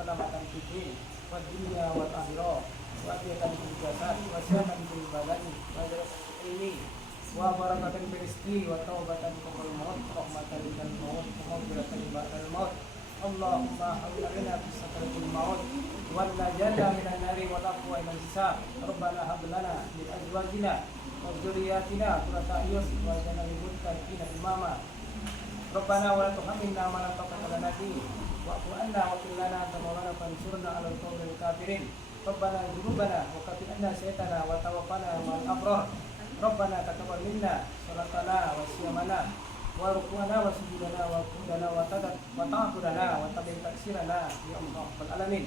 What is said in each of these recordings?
salamatan fid din wad dunya wal akhirah wa afiyatan fil jasad wa sihatan fil badani wa darajatan ilmi wa barakatan fil rizqi wa taubatan qabla maut rahmatan lil maut wa maghfiratan ba'dal maut Allahumma hawwina bis sakaratil maut wal najata minan nari wal aqwa ila hisab rabbana hab lana min azwajina wa dzurriyyatina qurrata a'yun waj'alna lil muttaqina imama rabbana wa la tuhammilna ma la taqata lana bihi wa'fu anna wa qil lana anta maulana fansurna 'alal qawmil kafirin rabbana dzunubana wa qati anna saytana wa tawaffana ma'al abrar rabbana taqabbal minna salatana wa siyamana wa ruku'ana wa sujudana wa qudana wa ta'abudana wa tabi'in taksirana ya Allah rabbal alamin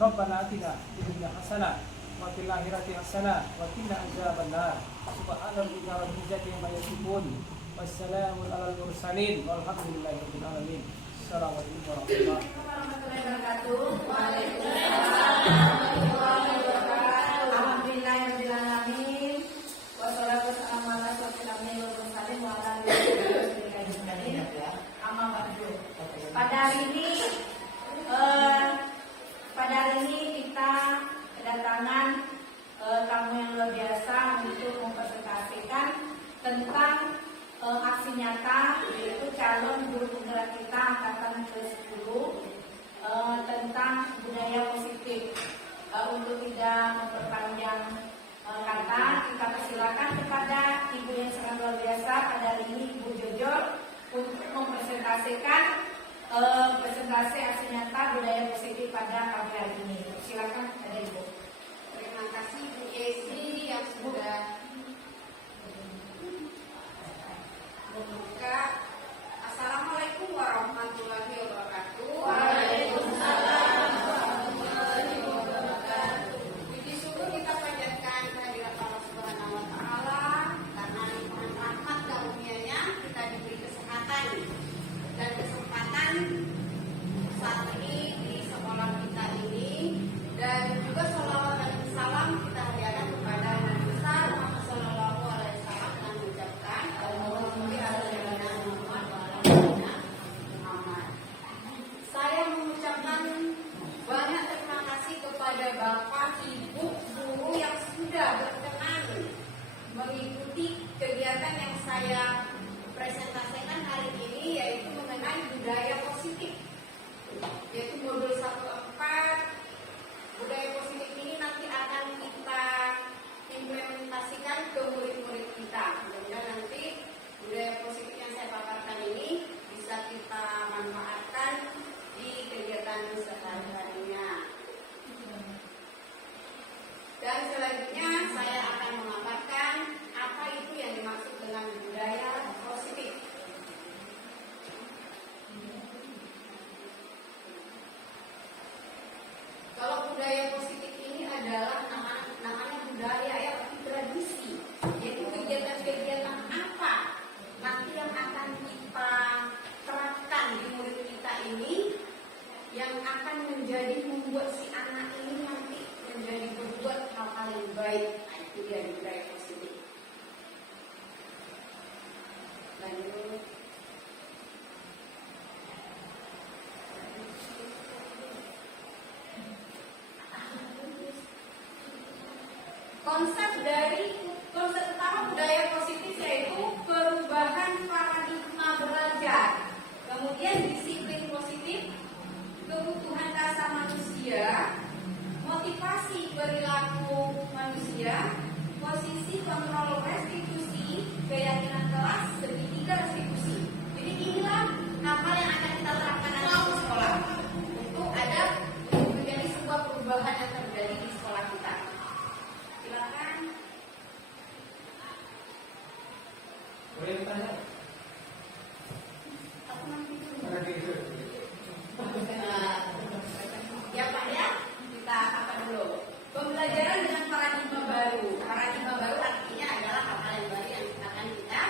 rabbana atina fid dunya hasanah wa fil akhirati hasanah wa qina adzabannar subhana rabbika rabbil izzati amma yasifun wassalamun alal mursalin walhamdulillahi rabbil alamin. Assalamualaikum warahmatullahi wabarakatuh. Waalaikumsalam warahmatullahi wabarakatuh. Alhamdulillahirabbil alamin. Wassalatu wassalamu ala asyrofil anbiya'i wal mursalin wa ala alihi amma ba'du. Pada hari ini kita kedatangan tamu yang luar biasa untuk mempresentasikan tentang aksi nyata, yaitu calon guru penggerak kita angkatan ke-10 tentang budaya positif. Untuk tidak memperpanjang kata, kita persilakan kepada ibu yang sangat luar biasa pada hari ini, Ibu Jojo, untuk mempresentasikan presentasi aksi nyata budaya positif pada pagi hari ini. Silakan kepada Ibu. Terima kasih Bu Yesi yang sudah membuka. Assalamualaikum warahmatullahi wabarakatuh. Waalaikumsalam warahmatullahi wabarakatuh. Puji syukur kita panjatkan kehadirat Allah Subhanahu wa taala karena nikmat rahmat karunia-Nya kita diberi kesehatan dan kesempatan saat ini di sekolah kita ini, dan juga sholawat dan salam kita hadiahkan kepada Nabi besar Muhammad sallallahu alaihi wasallam dengan mengucapkan saya mengucapkan banyak terima kasih kepada Bapak Ibu guru yang sudah berkenan mengikuti kegiatan yang saya presentasikan hari ini, yaitu mengenai budaya positif, yaitu modul 1-4. Budaya positif ini nanti akan kita implementasikan ke murid-murid kita. Mudah-mudahan nanti budaya positif yang saya paparkan ini bisa kita manfaatkan di kegiatan sehari-harinya. Dan selanjutnya saya akan memaparkan apa itu yang dimaksud dengan budaya positif. Kalau budaya positif ini adalah namanya budaya ya, tradisi, yaitu kegiatan-kegiatan apa nanti yang akan kita terapkan di murid kita ini, yang akan menjadi membuat si anak ini nanti menjadi berbuat hal-hal yang baik. Nah, itu dia budaya positif. Lanjut. Konsep utama budaya positif yaitu perubahan paradigma belajar, kemudian disiplin positif, kebutuhan dasar manusia, motivasi perilaku manusia, posisi kontrol restitusi, keyakinan kelas, segitiga restitusi. Jadi inilah hal yang akan kita terapkan nanti di sekolah untuk menjadi sebuah perubahan yang terjadi di sekolah kita. Silakan. Boleh bertanya? Ya Pak ya, kita apa dulu? Pembelajaran dengan paradigma baru. Paradigma baru artinya adalah hal-hal yang baru yang akan kita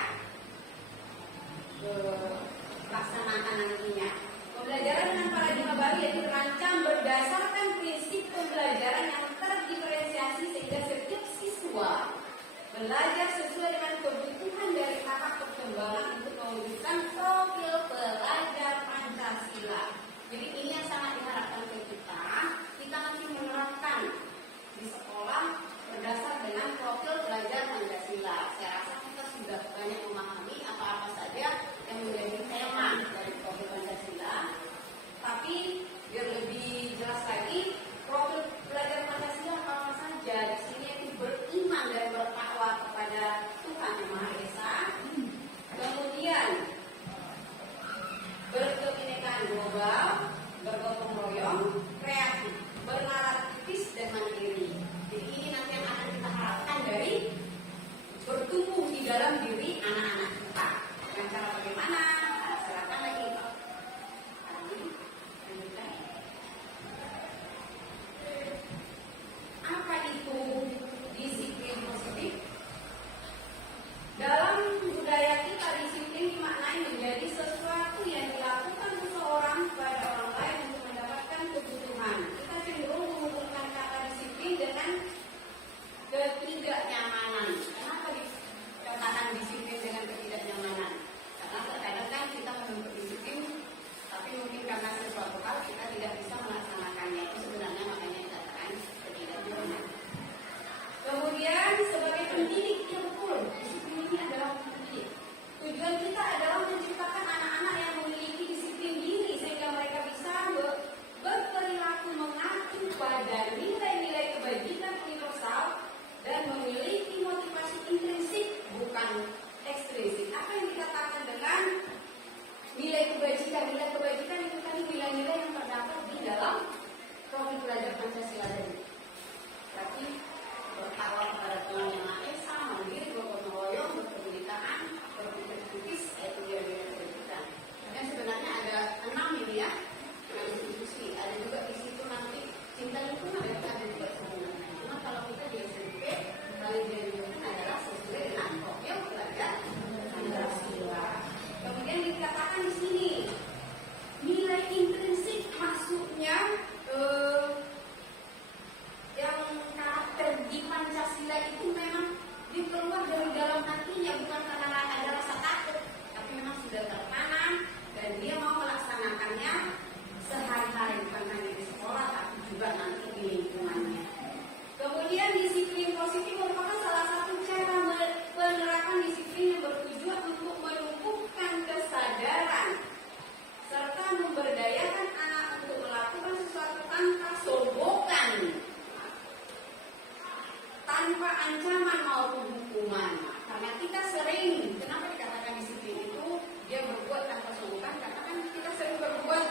ancaman maupun hukuman. Karena kita sering, kenapa dikatakan disiplin itu dia berbuat tanpa sungkan? Karena kan kita sering berbuat,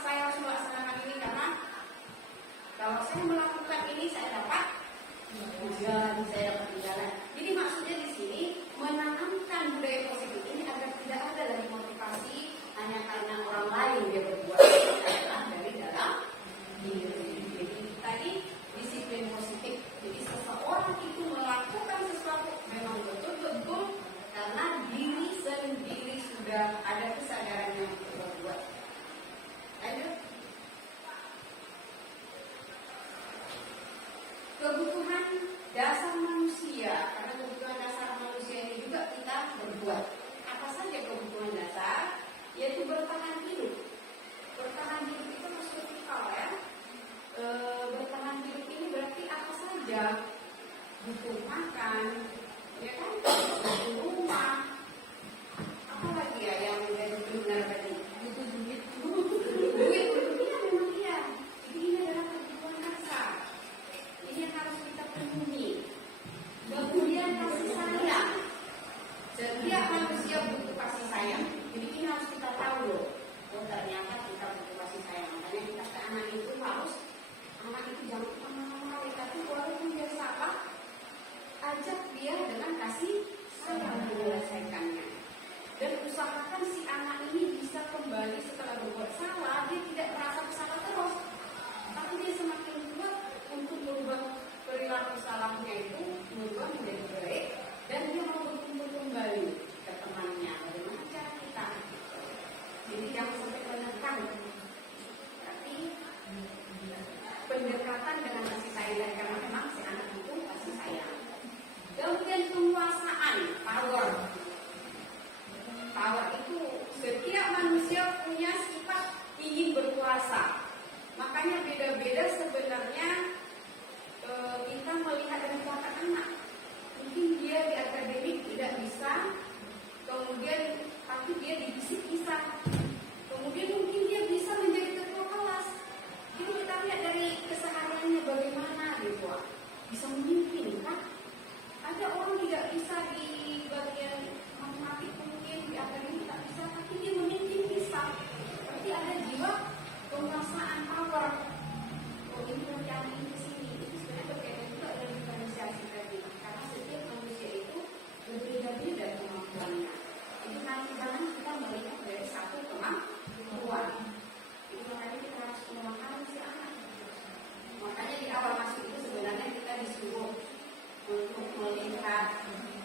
saya harus melaksanakan ini karena kalau saya melakukan ini saya dapat ujian, saya dapat imbalan. Jadi maksudnya di sini menanamkan budaya positif ini agar tidak ada lagi motivasi hanya karena orang lain dia berbuat, adalah dari dalam diri. Jadi tadi disiplin positif. Jadi seseorang itu melakukan sesuatu memang betul-betul karena diri sendiri sudah ada kesadarannya untuk berbuat. Lanjut. Kebutuhan dasar manusia, karena kebutuhan dasar manusia ini juga kita berbuat. Apa saja kebutuhan dasar? Yaitu bertahan hidup. Bertahan hidup itu harus vertikal ya. Bertahan hidup ini berarti apa saja? Butuh makan, ya kan? Butuh rumah. Apa lagi ya yang benar tadi? Butuh duit. Duit, iya memang iya. Jadi ini adalah kebutuhan dasar. Ini yang harus kita penuhi. Kemudian kasih sayang. Setiap manusia butuh kasih sayang. Jadi ini harus kita tahu loh. Oh ternyata kita butuh kasih sayang. Makanya kita ke anak itu harus, anak itu jangan marah-marah. Tapi walaupun dia salah, ajak dia dengan kasih sayang menyelesaikannya. Dan usahakan si anak ini bisa kembali setelah berbuat salah. Dia tidak merasa bersalah terus, tapi dia semakin kuat untuk merubah perilaku salahnya itu, merubah menjadi baik, dan dia mau berkumpul kembali ke temannya. Bagaimana cara kita? Jadi jangan sampai menekan, tapi pendekatan dengan kasih sayang, karena memang si anak itu kasih sayang. Kemudian penguasaan, power. Power itu setiap manusia punya sifat ingin berkuasa. Makanya beda-beda sebenarnya kita melihat dari kekuatan anak. Mungkin dia di akademik tidak bisa, kemudian tapi dia di fisik bisa. Kemudian mungkin dia bisa menjadi ketua kelas. Jadi kita lihat dari kesehariannya bagaimana gitu. Bisa memimpin kan? Ada orang tidak bisa di bagian matematik, mungkin di akademik tidak bisa, tapi dia memimpin bisa. Berarti ada jiwa penguasaan power. Oh ini perjalanan ini ke sini. Itu sebenarnya berkaitan juga dengan diferensiasi tadi. Karena setiap manusia itu berbeda-beda kemampuannya. Itu nanti jangan kita melihat dari satu kemampuan. Itu makanya kita harus memahami si anak. Makanya di awal masuk itu sebenarnya kita disuruh untuk melihat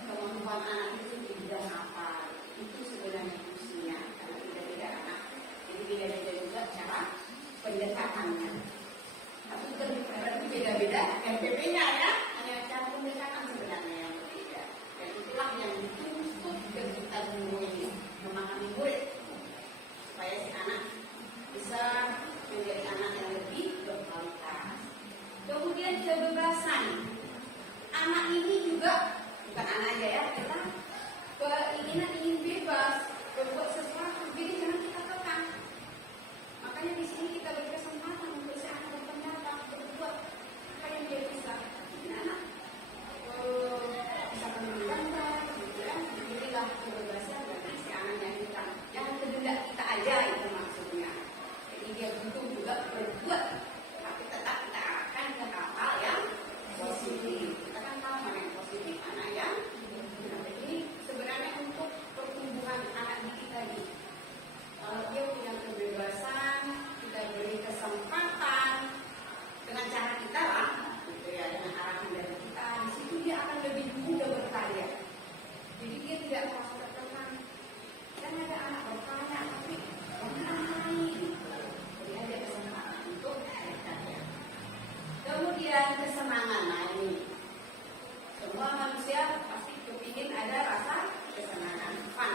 kemampuan anak itu di bidang apa. Itu sebenarnya fungsinya. Karena beda-beda anak. Jadi beda-beda juga cara pendekatannya. Tapi berarti beda-beda MPP-nya ya. Hanya cara pendekatan sebenarnya yang berbeda. Dan itulah yang dituntut dari kita guru ini memahami murid supaya si anak bisa menjadi anak yang lebih berkualitas. Kemudian kebebasan. Anak ini juga bukan anak aja ya, kita keinginan ingin bebas berbuat sesuatu. Jadi jangan kita tekan. Makanya di sini kita beri kesempatan untuk si anak berpendapat, berbuat apa yang dia bisa. Ini anak bisa mengambil gitu ya. Inilah kebebasan bagi si anak yang kita. Jangan kehendak kita aja itu maksudnya. Jadi dia butuh juga berbuat, tapi tetap kita arahkan ke hal yang positif. Kita kan tahu mana yang positif, mana yang ini sebenarnya untuk pertumbuhan anak didik tadi. Kalau dia punya kebebasan, kita beri kesempatan dengan cara kita lah, gitu ya, dengan arahan dari kita, di situ dia akan lebih mudah berkarya. Jadi dia tidak merasa tertekan. Kan ada anak berkarya, tapi orang lain. Jadi ada kesempatan untuk berkarya. Kemudian kesenangan, nah ini semua manusia pasti kepingin ada rasa kesenangan, fun.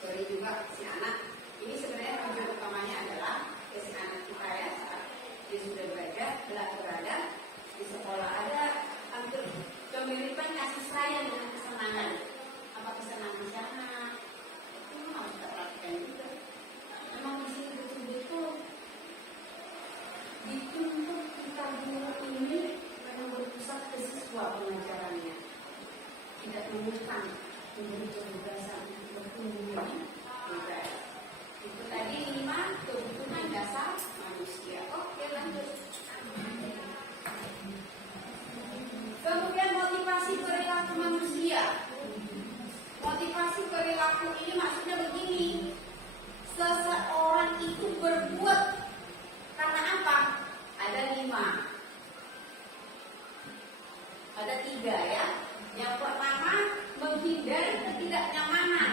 Jadi juga si anak ini sebenarnya tujuan utamanya adalah si anak kita ya saat dia sudah berada di sekolah ada hampir kemiripan kasih sayang dengan kesenangan. Apa kesenangan si anak? Itu harus kita perhatikan juga. Memang di sini betul-betul dituntut kita guru ini memang berpusat ke siswa pengajarannya, tidak menekan memberi kebebasan bertumbuh bebas. Itu tadi 5 kebutuhan dasar manusia. Oke, lanjut. Kemudian motivasi perilaku manusia. Motivasi perilaku ini maksudnya begini, seseorang itu berbuat karena apa? Ada 5, ada 3 ya. Yang pertama, menghindari ketidaknyamanan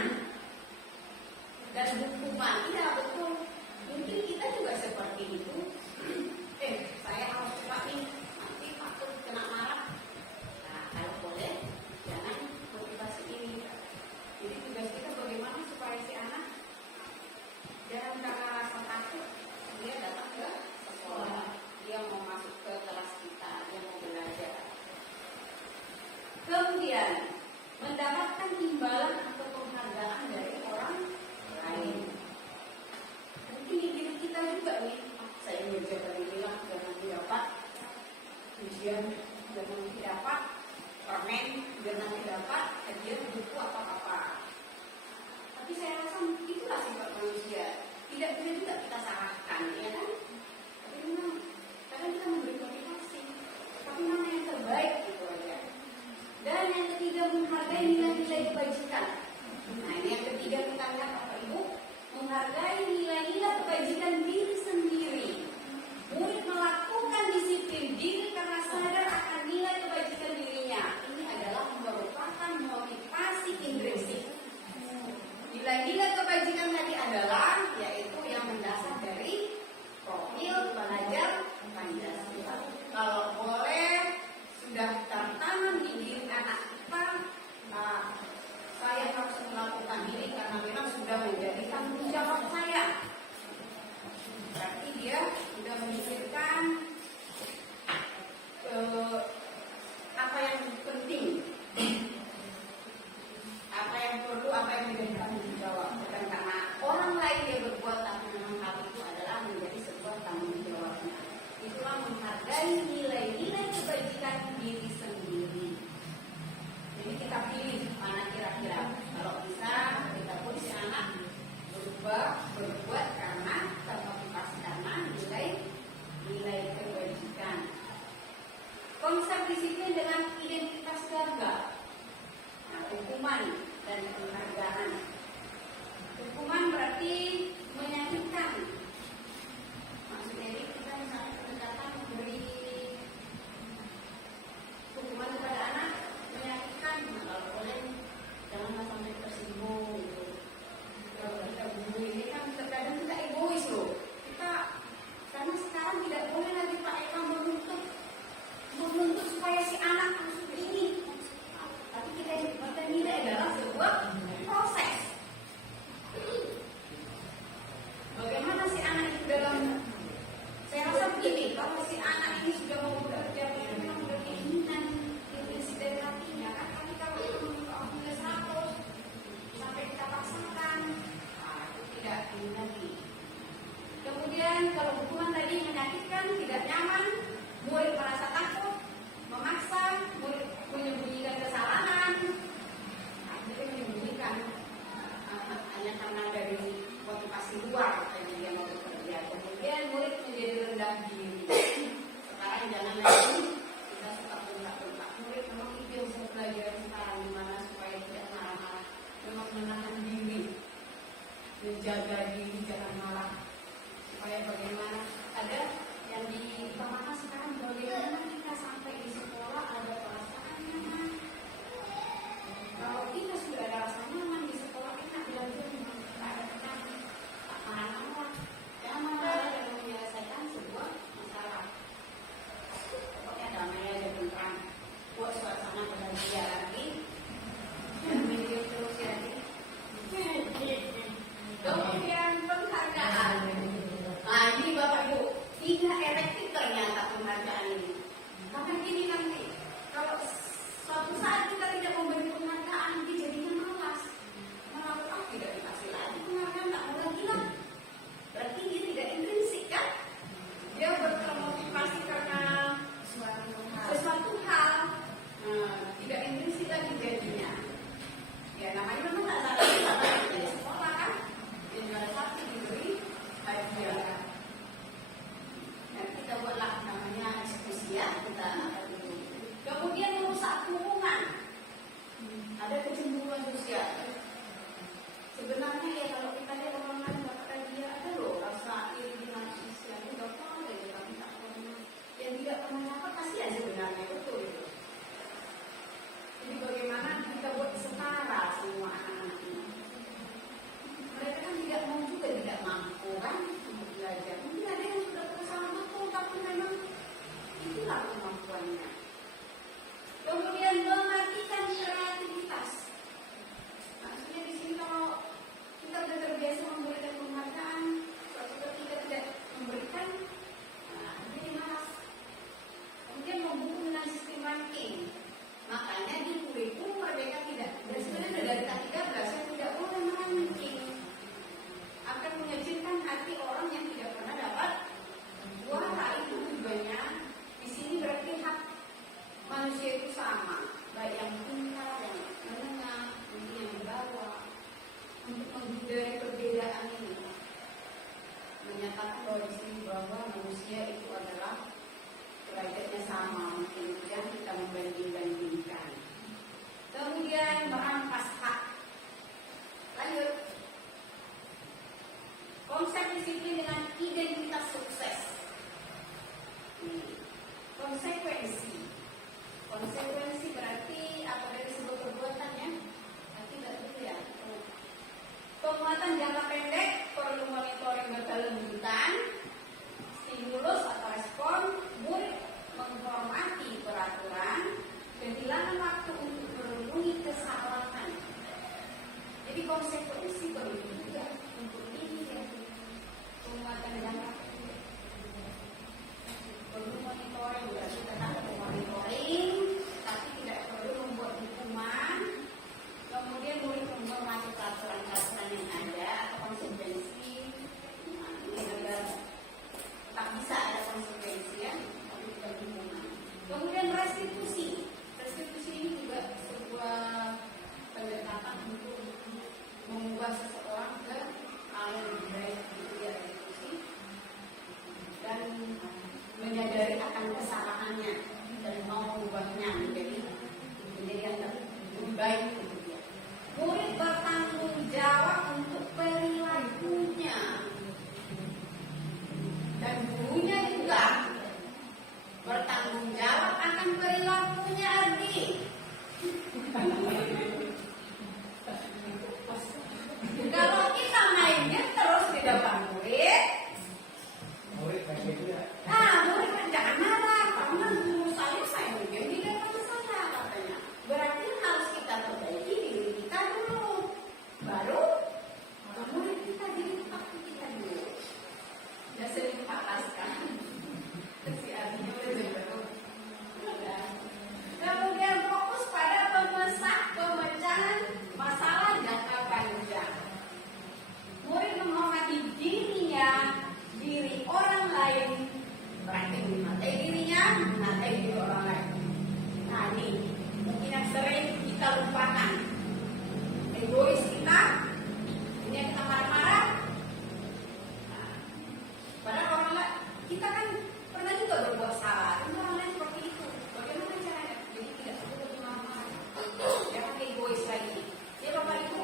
dan hukuman. Iya betul. Mungkin kita juga seperti itu. Saya harus cepat nih, nanti takut kena marah. Nah, kalau boleh, jangan motivasi ini. Jadi tugas kita bagaimana supaya si anak jangan karena rasa takut dia datang ke sekolah, dia mau masuk ke kelas kita, dia mau belajar. Kemudian mendapatkan imbalan atau penghargaan dari orang lain. Mungkin di diri kita juga nih, saya kerja tadi bilang jangan didapat ujian, jangan didapat permen, jangan didapat hadiah buku atau apa. Tapi saya rasa itulah sifat manusia. Tidak boleh juga kita salahkan, ya kan? Tapi memang kadang kita memberi motivasi, tapi mana yang terbaik gitu aja. Dan yang ketiga, menghargai nilai-nilai kebajikan. Nah, ini yang ketiga kita lihat Bapak Ibu, menghargai nilai-nilai kebajikan diri sendiri. Murid melakukan disiplin diri karena sadar akan nilai kebajikan dirinya. Ini adalah merupakan motivasi intrinsik. Nilai-nilai kebajikan tadi adalah yaitu yang mendasar dari profil pelajar Pancasila. Kalau boleh sudah tertanam di diri anak kita, saya harus melakukan ini karena memang sudah menjadi tanggung jawab saya. Berarti dia sudah memikirkan apa yang penting, apa yang perlu, apa yang menjadi tanggung jawab. Bukan karena orang lain dia berbuat, tapi memang hal itu adalah menjadi sebuah tanggung jawabnya. Itulah menghargai nilai-nilai kebajikan diri sendiri. Jadi kita pilih mana kira-kira. Kalau bisa kita pun si anak berbuat karena termotivasi karena nilai kebajikan. Konsep disiplin dengan identitas keluarga. Nah, hukuman dan penghargaan. Hukuman berarti menyakitkan. Maksudnya ini kita misalnya pendekatan memberi hukuman kepada anak menyakitkan. Nah, kalau boleh jangan sampai tersinggung gitu. Kalau kita guru ini kan terkadang kita egois loh. Kita karena sekarang tidak boleh lagi Pak Eka menuntut supaya si anak harus begini. Tapi kita nilai adalah sebuah proses. Bagaimana si kemudian merampas hak. Lanjut. Konsep disiplin dengan identitas sukses. Konsekuensi. Konsekuensi berarti apa dari sebuah perbuatan ya? Tidak dulu ya. Penguatan jangka pendek perlu monitoring berkelanjutan, stimulus atau respon, murid menghormati peraturan, kehilangan waktu untuk merenungi kesalahan. Jadi konsekuensi perlu juga untuk ini ya. Penguatan jangka pendek perlu monitoring, berarti tetap monitoring, tapi tidak perlu membuat hukuman. Kemudian murid menghormati peraturan-peraturan yang ada atau konsekuensi. Ini agar tak bisa ada konsekuensi ya, tapi tidak hukuman. Kemudian restitusi. Restitusi ini juga sebuah pendekatan untuk mengubah seseorang ke hal yang lebih baik, itu ya restitusi. Dan menyadari akan kesalahannya dan mau mengubahnya menjadi yang lebih baik untuk dia. Murid bertanggung jawab untuk perilakunya dan gurunya juga bertanggung jawab akan perilakunya adik. Kalau kita mainnya terus di depan murid, Murid kayak gitu ya. murid kan jangan marah, karena guru saya mungkin di depan saya katanya. Berarti harus kita perbaiki diri kita dulu, baru murid kita diri kita dulu. Ya sering palaskan. Si artinya udah jauh. Kemudian fokus pada pemecahan masalah jangka panjang. Murid menghormati dirinya, diri orang lain, berarti memakai dirinya, memakai diri orang lain. Nah ini mungkin yang sering kita lupakan. Egois kita, ini yang kita marah-marah. Nah, padahal orang lain, kita kan pernah juga berbuat salah. Ini orang lain seperti itu. Bagaimana caranya? Jadi tidak perlu lebih marah-marah. Jangan egois lagi. Ya Bapak Ibu,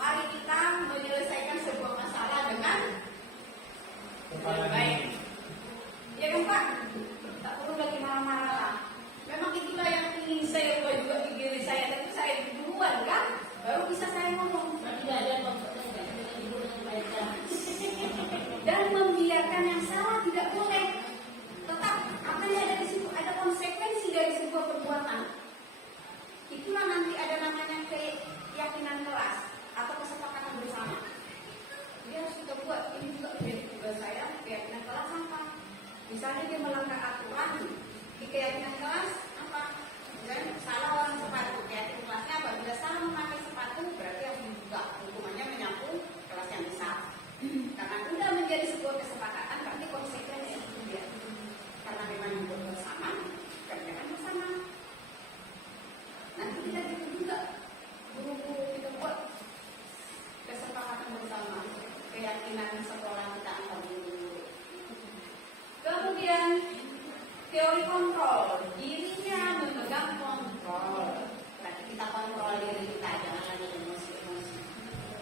mari kita menyelesaikan sebuah masalah dengan baik. Ya kan Pak? Tak perlu lagi marah-marah lah. Memang itulah yang ingin saya ubah juga di diri saya. Tapi saya duluan kan, baru bisa saya ngomong. Tidak ada dan membiarkan yang salah tidak boleh. Tetap apa yang ada di situ, ada konsekuensi dari sebuah perbuatan. Itulah nanti ada namanya keyakinan kelas atau kesepakatan bersama. Dia harus kita buat, ini juga menjadi tugas saya, keyakinan kelas apa? Misalnya dia melanggar aturan di keyakinan kelas apa? Misalnya salah orang sepatu, keyakinan kelasnya apa? Bila salah memakai sepatu berarti harus dibuka, hukumannya menyapu kelas yang besar. Karena sudah menjadi sebuah kesepakatan, berarti konsekuensi itu dia. Karena memang yang bersama, kerjakan bersama. Nanti kita gitu juga, guru-guru kita buat kesepakatan bersama, keyakinan sekolah kita antar guru. Kemudian teori kontrol, dirinya memegang kontrol. Berarti kita kontrol diri kita, jangan lagi emosi-emosi.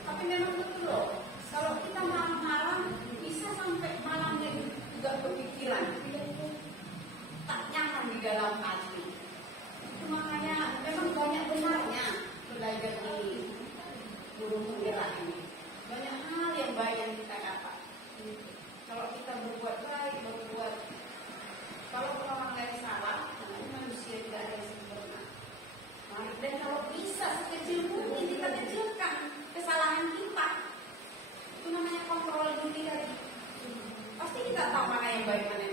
Tapi memang betul loh, kalau kita malam-malam bisa sampai malamnya juga berpikiran, tak nyaman di dalam hati. Itu makanya memang banyak benarnya belajar di guru penggerak ini. Banyak hal yang baik yang kita dapat. Kalau kita berbuat baik, kalau orang lain salah, namanya manusia tidak ada yang sempurna. Dan kalau bisa sekecil mungkin kita kecilkan kesalahan kita. Itu namanya kontrol diri tadi. Pasti kita tahu mana yang baik, mana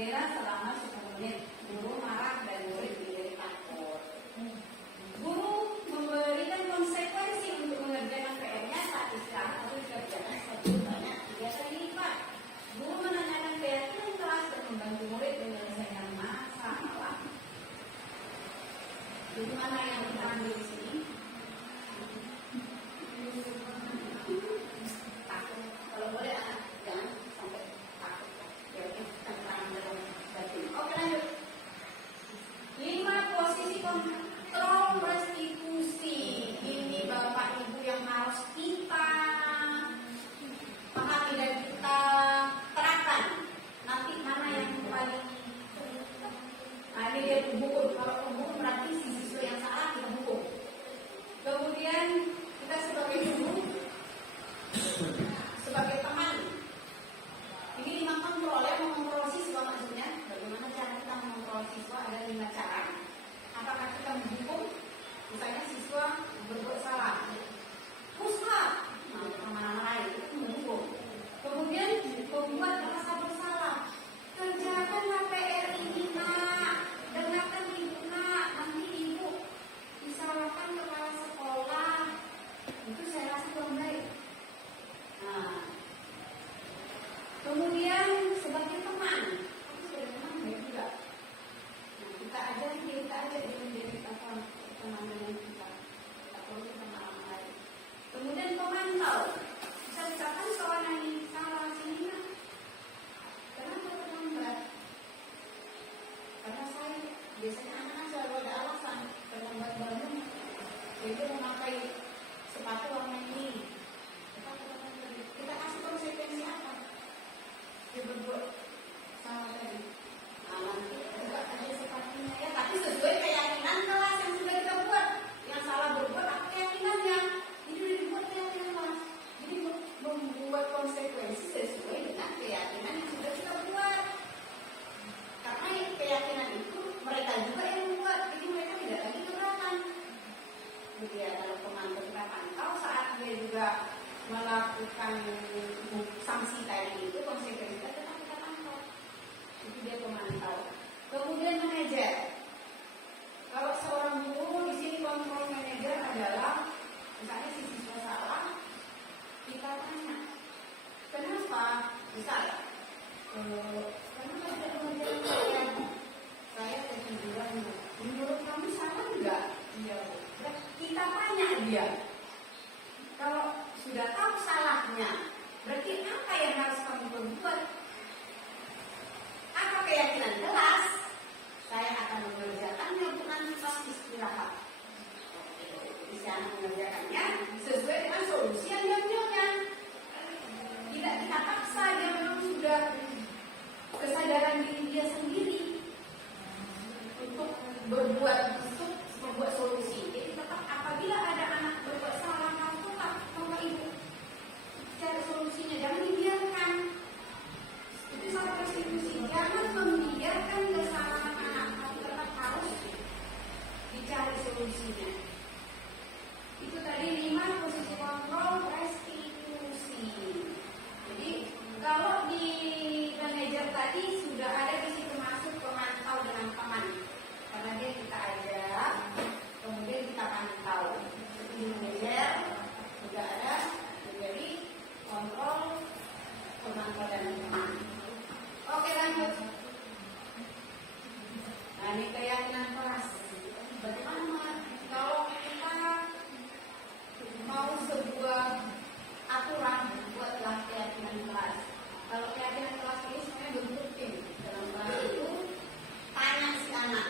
bendera selama 10 menit. Guru marah dan murid menjadi takut. Guru memberikan konsekuensi untuk mengerjakan PR-nya saat istirahat atau dikerjakan satu banyak 3 kali lipat. Guru menanyakan keyakinan kelas dan membantu murid menyelesaikan masalah. Jadi mana yang kita ambil di sini? Takut. Kalau boleh anak jangan sampai takut. Jadi tentang dalam batin. Oke, lanjut. 5 posisi kontrol restitusi. Ini Bapak Ibu yang harus kita pahami dan kita terapkan. Nanti mana yang paling, nah ini dia hukum. Kalau hukum berarti si siswa yang salah kita hukum. Kemudian kita sebagai guru, sebagai teman, ini 5 kontrol ya, mengontrol siswa maksudnya. Bagaimana cara kita mengontrol siswa? Ada 5 cara. Apakah kita menghukum? Misalnya siswa berbuat salah, push up, mana-mana itu menghukum. Kemudian membuat merasa bersalah. Kerjakanlah PR ini nak, dengarkan ibu nak, nanti ibu disalahkan kepala sekolah. Itu saya rasa kurang baik. Nah, kemudian sebagai teman, itu sudah teman baik juga. Nah, kita ajak dia menjadi teman yang kita perlu sama orang lain. Kemudian pemantau, bisa ucapkan soal ini salah sini nak. Kenapa terlambat? Karena saya biasanya anak-anak selalu ada alasan terlambat bangun. Jadi memakai sepatu warna ini. Kita kasih konsekuensi apa? Dia berbuat salah tadi. Nah, nanti juga ada sepatunya ya, tapi sesuai keyakinan kelas yang sudah kita buat. Yang salah berbuat apa keyakinannya? Ini sudah dibuat keyakinan kelas. Jadi membuat konsekuensi sesuai dengan keyakinan yang sudah kita buat. Karena keyakinan itu mereka juga yang membuat, jadi mereka tidak lagi keberatan. Dia kalau pemantau kita pantau saat dia juga melakukan sanksi tadi itu konsekuensi tetap kita pantau. Itu dia pemantau. Kemudian manajer. Kalau seorang guru di sini kontrol manajer adalah misalnya si siswa salah, kita tanya kenapa? Misal kenapa tidak mengerjakan saya kejujuran menurut kamu salah enggak? Iya. Kita tanya dia. Kalau sudah tahu salahnya, berarti apa yang harus kamu perbuat? Apa keyakinan kelas? Saya akan mengerjakannya bukan pas istirahat. Bisa mengerjakannya sesuai dengan solusi yang dia punya. Tidak kita paksa, dia memang sudah kesadaran diri dia sendiri untuk membuat solusi. Jadi tetap apabila ada anak berbuat salah, kamu tetap Bapak Ibu cari solusinya, jangan dibiarkan. Itu salah restitusi. Jangan membiarkan kesalahan anak, tapi tetap harus dicari solusinya. Itu tadi 5 posisi kontrol restitusi. Jadi kalau di manajer tadi sudah ada di situ masuk pemantau dengan teman. Karena dia kita ajak, kemudian kita pantau. Di manajer sudah ada menjadi kontrol pemantau dan teman. Oke, lanjut. Nah, ini keyakinan kelas. Bagaimana kalau kita mau sebuah aturan buatlah keyakinan kelas. Kalau keyakinan kelas ini sebenarnya bentuk tim. Dalam kelas itu tanya si anak,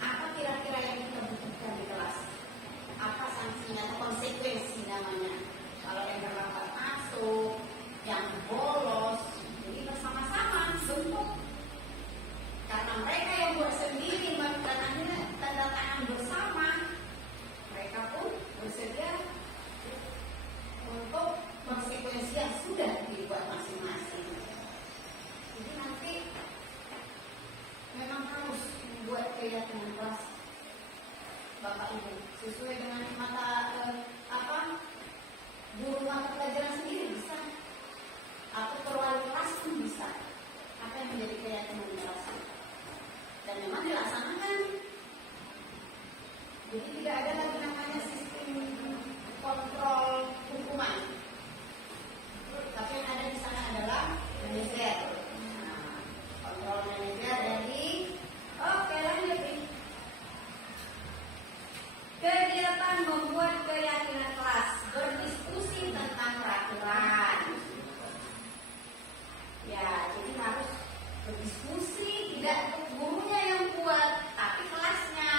apa kira-kira yang kita butuhkan di kelas? Apa sanksinya atau konsekuensi namanya? Kalau yang terlambat masuk, yang bolos, jadi bersama-sama bentuk. Karena mereka yang buat sendiri melakukan tanda tangan bersama, mereka pun bersedia untuk konsekuensi yang sudah dibuat masing-masing. Jadi nanti memang harus membuat keyakinan kelas Bapak Ibu sesuai dengan guru mata pelajaran sendiri bisa, atau perwali kelas pun bisa. Apa yang menjadi keyakinan ada lagi namanya sistem kontrol hukuman. Tapi yang ada di sana adalah manajer. Nah, kontrol manajer dari oke lanjut nih. Kegiatan membuat keyakinan kelas, berdiskusi tentang peraturan. Ya, jadi harus berdiskusi, tidak gurunya yang buat, tapi kelasnya.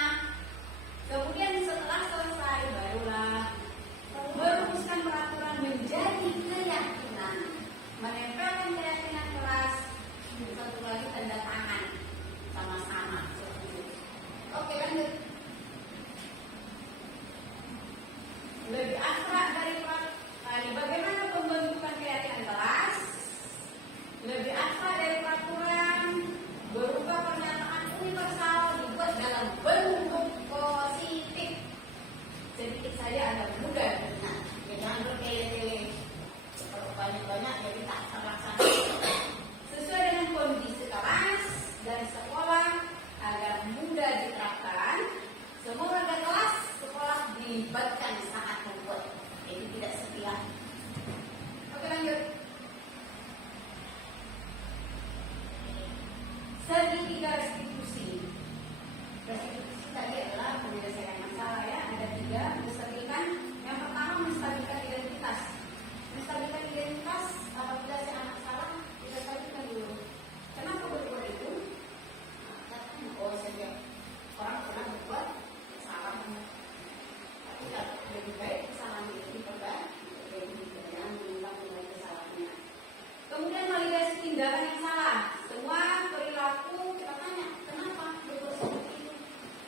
Kemudian setelah selesai barulah merumuskan peraturan menjadi keyakinan, menempelkan keyakinan kelas, satu lagi tanda tangan sama-sama. Oke lanjut. Lebih abstrak dari bagaimana pembentukan keyakinan kelas, lebih abstrak dari peraturan, berupa pernyataan universal dibuat dalam bentuk positif. Sedikit saja agak mudah. Nah, jangan bertele-tele. Kalau banyak-banyak jadi tak terlaksana. Sesuai dengan kondisi kelas dan sekolah agar mudah diterapkan, semua warga kelas sekolah dilibatkan saat membuat. Jadi tidak sepihak. Oke lanjut. Segitiga restitusi. Restitusi tadi adalah penyelesaian masalah ya. Ada 3 menstabilkan. Yang pertama menstabilkan identitas. Menstabilkan identitas apabila si anak salah kita stabilkan dulu. Kenapa berbuat itu? Oh setiap orang pernah berbuat salah. Tapi lebih baik kesalahan itu diperbaiki. Jangan mengulang kesalahannya. Kemudian validasi tindakan yang salah. Semua perilaku kita tanya kenapa berbuat seperti itu,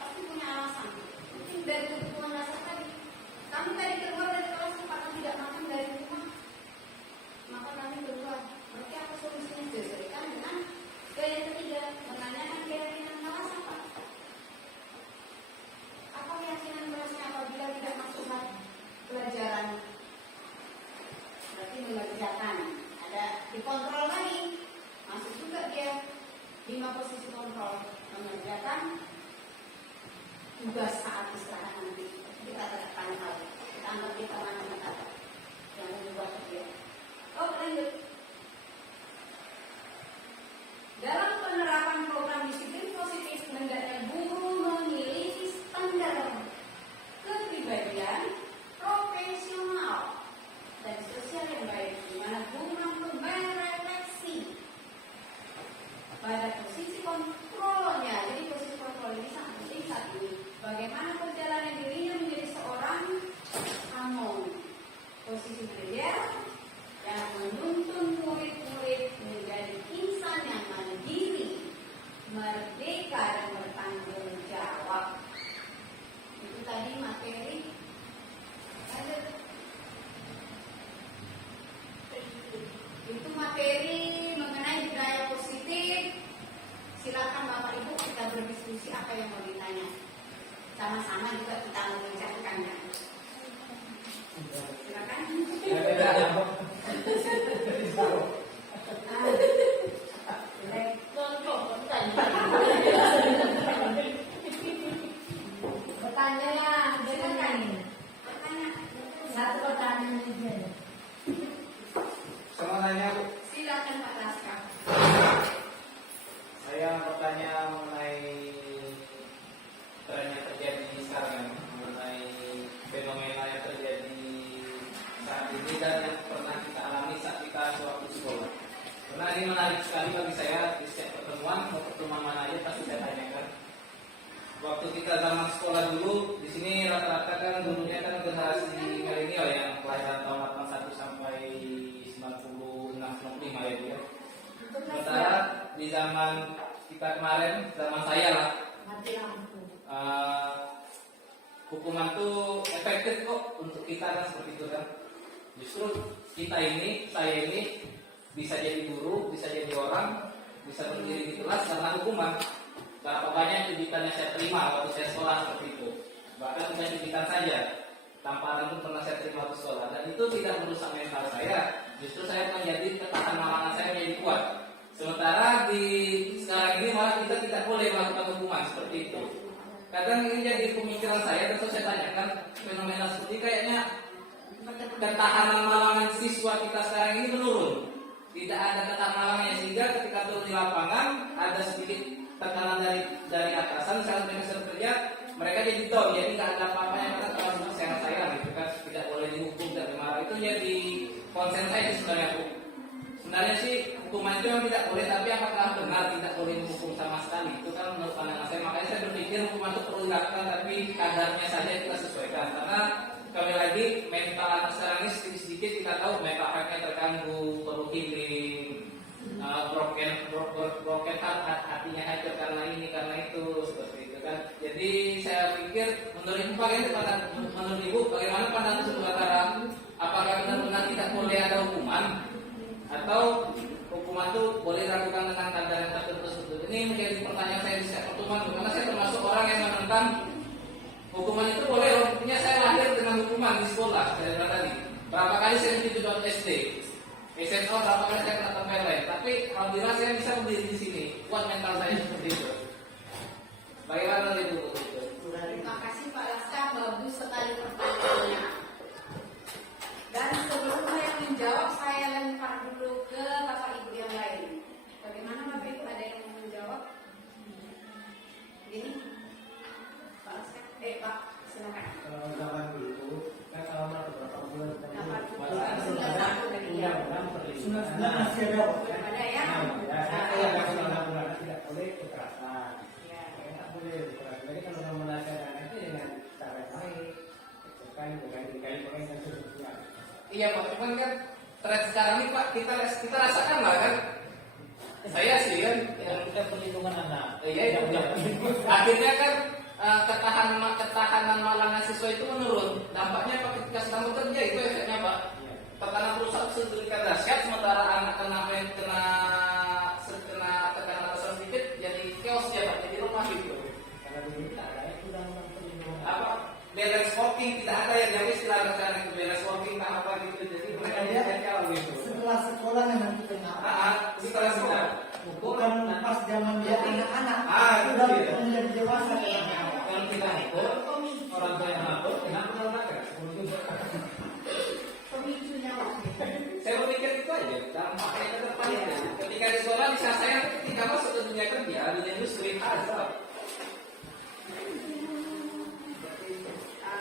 pasti punya alasan. Mungkin dari kebutuhan dasar tadi. Kami tadi keluar dari kelas karena tidak makan dari rumah, maka kami keluar. Berarti apa solusinya? Disesuaikan dengan yang ketiga, menanyakan keyakinan kelas apa? Apa keyakinan kelasnya apabila tidak masuk pelajaran? Berarti mengerjakan. Ada dikontrol lagi. Masuk juga dia 5 posisi kontrol, mengerjakan tugas saat istirahat nanti. Kita tekan hal, kita anggap kita mana kata yang mengubah dia. Oh lanjut. Dalam penerapan program disiplin positif, hendaknya guru memiliki standar kepribadian profesional dan sosial yang baik, di mana guru mampu merefleksi pada posisi kontrolnya. Jadi posisi kontrol ini sangat penting saat ini. Bagaimana perjalanan dirinya menjadi seorang among, posisi manajer yang menuntun murid-murid menjadi insan yang mandiri, merdeka dan bertanggung jawab. Itu tadi materi. Itu materi mengenai budaya positif. Silakan Bapak Ibu kita berdiskusi apa yang mau ditanya. Sama-sama juga kita mengucapkannya. Silakan. Bertanya ya, silakan. Bertanya. Satu pertanyaan aja. Sama nanya Bu. Silakan Pak Laskar. Saya bertanya mengenai tren yang terjadi sekarang, mengenai fenomena yang terjadi saat ini dan yang pernah kita alami saat kita sewaktu sekolah. Karena ini menarik sekali bagi saya. Di setiap pertemuan mana aja pasti saya tanyakan. Waktu kita zaman sekolah dulu, di sini rata-rata kan dulunya kan generasi milenial yang kelahiran tahun 81 sampai 96 95 ya. Sementara di zaman kita kemarin, zaman saya lah, hukuman tuh efektif kok untuk kita kan seperti itu kan. Justru kita ini, saya ini bisa jadi guru, bisa jadi orang, bisa berdiri di kelas karena hukuman. Berapa banyak cubitan yang saya terima waktu saya sekolah seperti itu. Bahkan bukan cubitan saja, tamparan itu pernah saya terima waktu sekolah. Dan itu tidak merusak mental saya. Justru saya menjadi ketahanan malangan saya menjadi kuat. Sementara di sekarang ini malah kita tidak boleh melakukan hukuman seperti itu. kadang ini jadi pemikiran saya, terus saya tanyakan fenomena seperti kayaknya ketahanan malangan siswa kita sekarang ini menurun. Tidak ada ketahanan malangannya, sehingga ketika turun di lapangan ada sedikit tekanan dari atasan, misalnya mereka sudah kerja, mereka jadi down, jadi nggak ada apa-apa yang kata termasuk sehat saya gitu kan, tidak boleh dihukum, tidak dimarah. Itu jadi konsen saya sebenarnya. Sebenarnya sih hukuman itu yang tidak boleh, tapi apakah benar tidak boleh dihukum sama sekali? Itu kan menurut pandangan saya. Makanya saya berpikir hukuman itu perlu dilakukan, tapi kadarnya saja kita sesuaikan. Karena kembali lagi mental anak sekarang ini sedikit-sedikit kita tahu mental haknya terganggu, perlu healing, broken heart, hatinya hancur karena ini karena itu, seperti itu kan. Jadi saya pikir menurut ibu menurut ibu bagaimana pandangan tersebut antara apakah benar-benar tidak boleh ada hukuman atau hukuman itu boleh dilakukan dengan kadar yang tertentu tersebut. Ini menjadi pertanyaan saya di setiap pertemuan, karena saya termasuk orang yang menentang hukuman itu boleh. Artinya saya lahir dengan hukuman di sekolah. Saya bilang tadi berapa kali saya dicuci SD, SMA berapa kali saya kena tempeleng, tapi alhamdulillah saya bisa berdiri di sini. Kuat mental saya seperti itu. Bagaimana itu? Terima kasih Pak Laska, bagus sekali pertanyaannya. Dan sebelum saya menjawab, saya lempar dulu ke Bapak Ibu yang lain. Bagaimana Bapak Ibu, ada yang mau menjawab? Ini Pak Laska, Pak, silakan. Kalau zaman dulu, kan kalau beberapa bulan Sudah masih ada kok. ada ya? Saya nggak bulan tidak boleh kekerasan. Tidak boleh kekerasan. Jadi kalau mau menasihatkan itu dengan cara yang baik, bukan dikali-kali dan seterusnya. Iya Pak, cuman kan tren sekarang ini Pak kita rasakan lah kan. Saya sih kan yang Kita perlindungan anak. iya itu akhirnya kan ketahanan malangan siswa itu menurun. Dampaknya Pak ketika sedang bekerja itu efeknya Pak. Tekanan perusahaan sedemikian dahsyat, sementara anak kena tekanan atasan sedikit jadi chaos ya Pak, jadi lemah gitu. Karena dulu tidak ada itu undang-undang perlindungan. Apa balance working tidak ada yang namanya istilah sekarang itu balance working apa gitu, jadi mereka jadi chaos gitu. Setelah sekolah memang kita nggak Setelah sudah bukan pas zaman dia anak-anak itu sudah dia. menjadi dewasa Kalau kita ikut orang tua yang ngatur, kenapa olahraga? Pemicunya Pak. Saya berpikir itu aja, dampaknya ke depan itu. Ketika di sekolah bisa saya ketika masuk ke dunia kerja, dunia industri ada.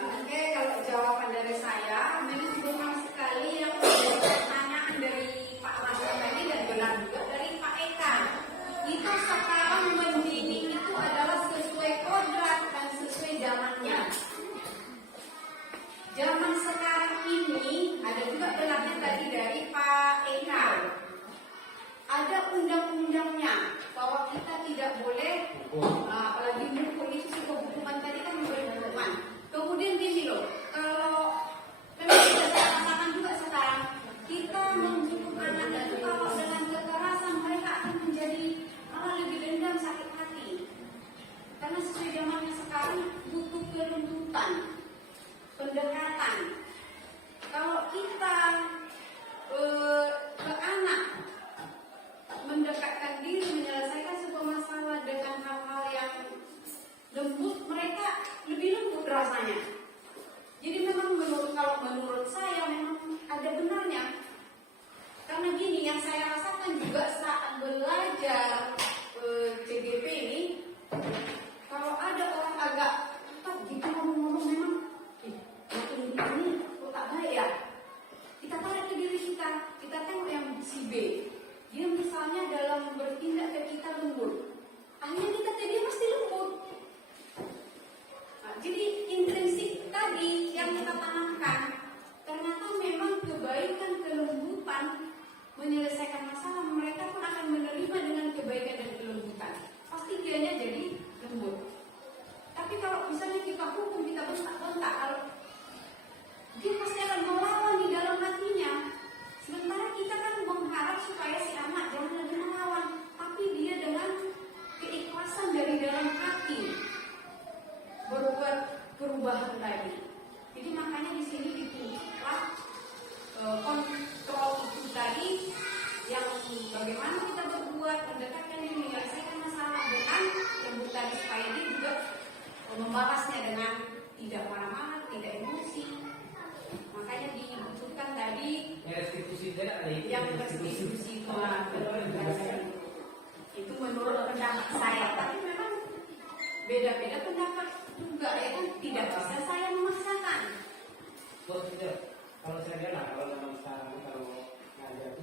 Oke, kalau jawaban dari saya, memang benar sekali yang menjadi pertanyaan dari Pak Laska tadi dan benar juga dari Pak Eka. Itu sekarang mendidik itu adalah sesuai kodrat dan sesuai zamannya. Zaman sekarang ini ada juga benarnya tadi dari Pak Eka. Ada undang-undangnya bahwa kita tidak boleh, apalagi mukul itu sih hukuman tadi kan memberi hukuman. Kemudian gini loh, kalau memang kita rasakan juga sekarang, kita menghukum anak itu kalau dengan kekerasan mereka akan menjadi malah lebih dendam, sakit hati. Karena sesuai zamannya sekarang butuh penuntutan, pendekatan. Kalau kita ke anak mendekatkan diri menyelesaikan sebuah masalah dengan hal-hal yang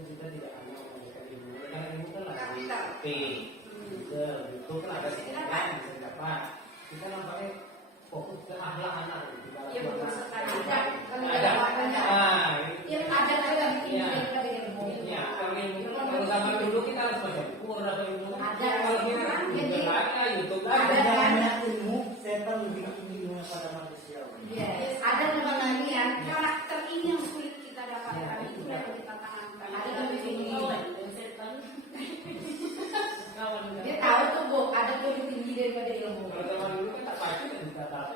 kita tidak hanya menggunakan ibu, karena ibu kan lagi Kapital. P, itu kan ada sekitar bisa dapat. Kita nampaknya fokus ke akhlak anak. Ya betul sekali. Ada. Yang ada dalam ini daripada ilmu. Ya, kalau zaman dulu kita harus baca buku, ada ilmu. Ada. Kalau kita Jadi, ada YouTube ada. ada. Banyak ilmu, setan lebih tinggi pada manusia. Ya, ada penelitian karakter ini yang sulit kita dapatkan itu yang kita tanamkan. Ada lebih tinggi. Dia tahu tuh bu, ada lebih tinggi daripada ilmu. Kalau zaman dulu kan tak baca dan tidak tahu.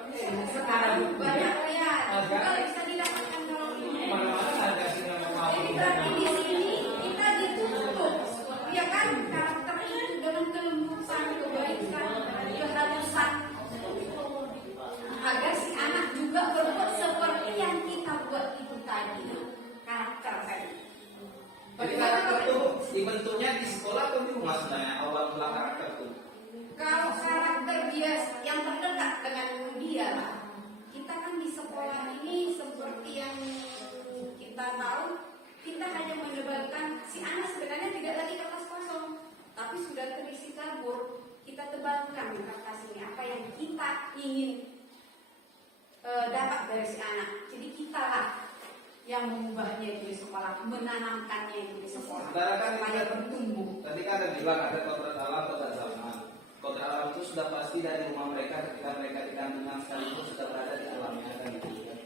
Sekarang Banyak lihat. Kalau bisa didapatkan dalam ini. Mana-mana ada sih nama Jadi berarti di sini kita dituntut, ya kan, karakternya dengan kelembutan, kebaikan, kehalusan, agar si anak juga berbuat seperti yang kita buat itu tadi, karakter tadi. Jadi karakter itu dibentuknya di sekolah atau di rumah sebenarnya awal mula karakter itu? Kalau karakter dia yang terdekat dengan dia, kita kan di sekolah ini seperti yang kita tahu, kita hanya menyebarkan si anak sebenarnya tidak lagi kertas kosong, tapi sudah terisi karbon. Kita tebalkan kertas ini apa yang kita ingin dapat dari si anak. Jadi kita lah yang mengubahnya itu di sekolah, menanamkannya itu di sekolah Sekarang kan supaya kita bertumbuh. tadi kan ada bilang ada kodrat alam, kodrat zaman. Kodrat alam itu sudah pasti dari rumah mereka ketika mereka di kandungan sekalipun sudah berada di alamnya kan gitu kan.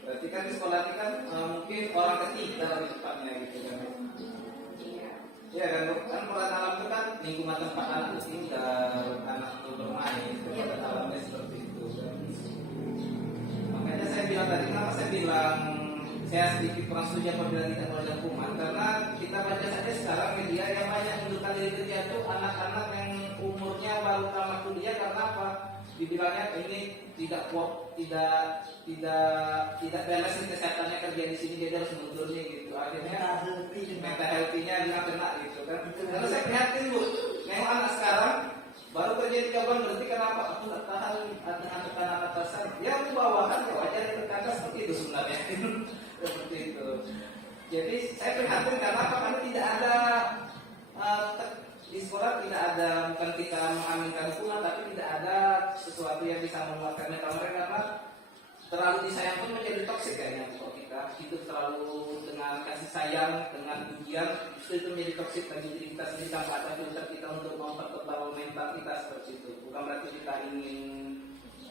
Berarti kan di sekolah ini kan mungkin orang ketiga lebih tepatnya gitu kan. Iya kan kodrat alam itu kan lingkungan tempat anak itu tinggal, anak itu bermain, kodrat alamnya seperti itu kan. Makanya saya bilang tadi, kenapa saya bilang saya sedikit kurang setuju apabila tidak boleh hukuman, karena kita baca saja sekarang media yang banyak menunjukkan diri kerja itu anak-anak yang umurnya baru tamat kuliah karena apa? Dibilangnya ini tidak balancing kesehatannya kerja di sini, jadi harus mundurnya gitu. Akhirnya mental health-nya bilang kena gitu kan. Karena saya prihatin bu, memang anak sekarang baru kerja 3 bulan berarti kenapa aku tak tahan dengan tekanan atasan? Ya aku bawakan ya wajar ditekan seperti itu sebenarnya. Seperti itu. Jadi saya prihatin karena apa? Karena tidak ada di sekolah tidak ada, bukan kita mengaminkan hukuman, tapi tidak ada sesuatu yang bisa mengeluarkan mental mereka karena terlalu disayang pun menjadi toksik kayaknya untuk kita. Hidup terlalu dengan kasih sayang, dengan ujian, itu menjadi toksik bagi diri kita sendiri tanpa ada filter kita untuk mempertebal mental kita seperti itu. Bukan berarti kita ingin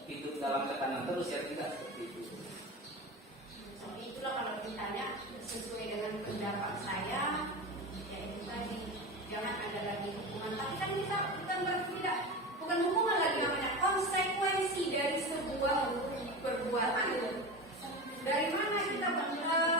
hidup dalam tekanan terus ya, tidak seperti itu. Jadi itulah kalau ditanya sesuai dengan pendapat saya, ya itu tadi jangan ada lagi hukuman. Tapi kan kita bukan bertindak, bukan hukuman lagi namanya, konsekuensi dari sebuah perbuatan. Dari mana kita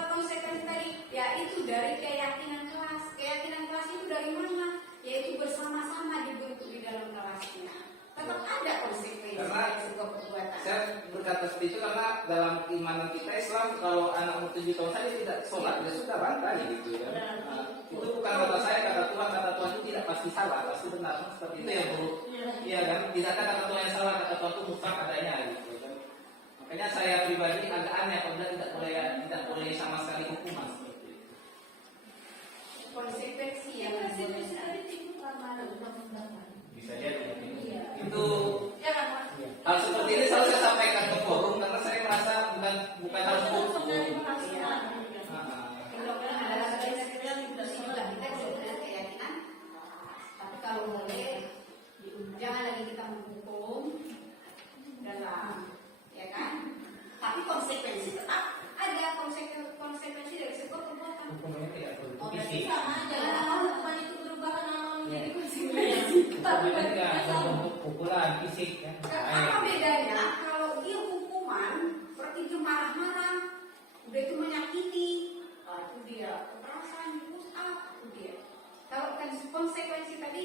konsekuensi tadi? Ya itu dari keyakinan kelas. Keyakinan kelas itu dari mana? Yaitu bersama-sama dibentuk di dalam kelasnya. Tetap ada konsekuensi Karena dari sebuah perbuatan. Saya berkata seperti itu karena dalam keimanan kita Islam kalau anak umur 7 tahun saja tidak sholat, tidak suka bantai gitu ya. Nah, itu bukan kata saya, kata Tuhan itu tidak pasti salah, pasti benar seperti itu ya Bu. Iya kan, tidak ada kata Tuhan yang salah, kata Tuhan itu mutlak adanya gitu kan. Makanya saya pribadi agak aneh apabila tidak boleh sama sekali hukuman seperti itu. Konsekuensi yang Bisa jadi Iya. itu Ya kan, Mas? hal seperti ini selalu saya sampaikan ke forum karena saya merasa bukan harus hukum. Mudah-mudahan adalah kita sebenarnya keyakinan. Tapi kalau boleh, jangan lagi kita menghukum dalam, ya kan? Tapi konsekuensi tetap ada, konsekuensi dari sebuah perbuatan. Hukumnya tidak perlu Oh, berarti fisik. sama aja. Hukuman itu berubah menjadi konsekuensi. Hukumnya tidak berbentuk pukulan fisik kan. Apa bedanya kalau dia hukuman seperti itu marah-marah, udah itu menyakiti, itu dia kekerasan, push up, itu dia. Kalau kan konsekuensi tadi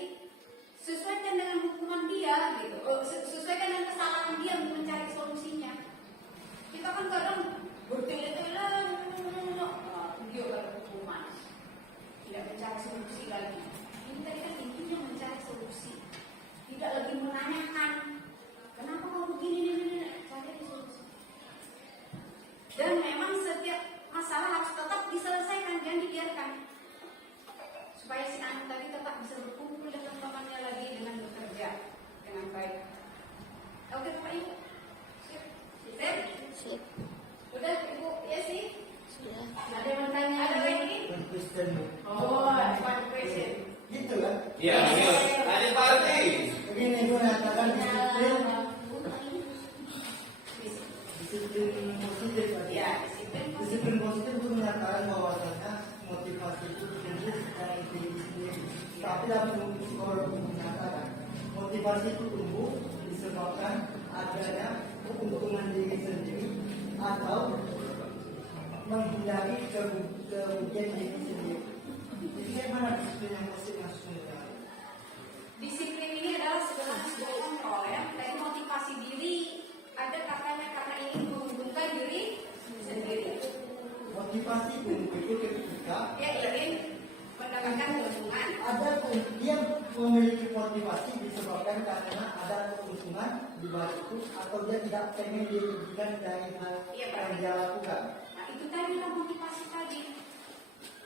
sesuaikan dengan hukuman dia, gitu. Sesuaikan dengan kesalahan dia untuk mencari solusinya. Kita kan kadang bertele-tele, dia berhukuman, tidak mencari solusi lagi. Ini tadi kan intinya mencari solusi. Tidak lagi menanyakan kenapa kamu begini, cari solusi. Dan memang setiap masalah harus tetap diselesaikan, jangan dibiarkan. Iya, ada party. Begini gue mengatakan disiplin positif. Ya, disiplin Disiplin positif itu menyatakan bahwasanya motivasi itu tumbuh secara individu sendiri. Tapi dalam psikolog menyatakan motivasi itu tumbuh disebabkan adanya keuntungan diri sendiri atau menghindari kerugian diri sendiri. Jadi bagaimana disiplin yang positif maksudnya? disiplin ini adalah sebenarnya sebuah kontrol ya. Dari motivasi diri ada katanya karena ingin menguntungkan diri sendiri. Motivasi itu ketika Dia ingin mendapatkan keuntungan. ada dia memiliki motivasi disebabkan karena ada keuntungan di balik itu atau dia tidak pengen dirugikan dari hal yang dia lakukan. Nah itu tadi lah motivasi tadi.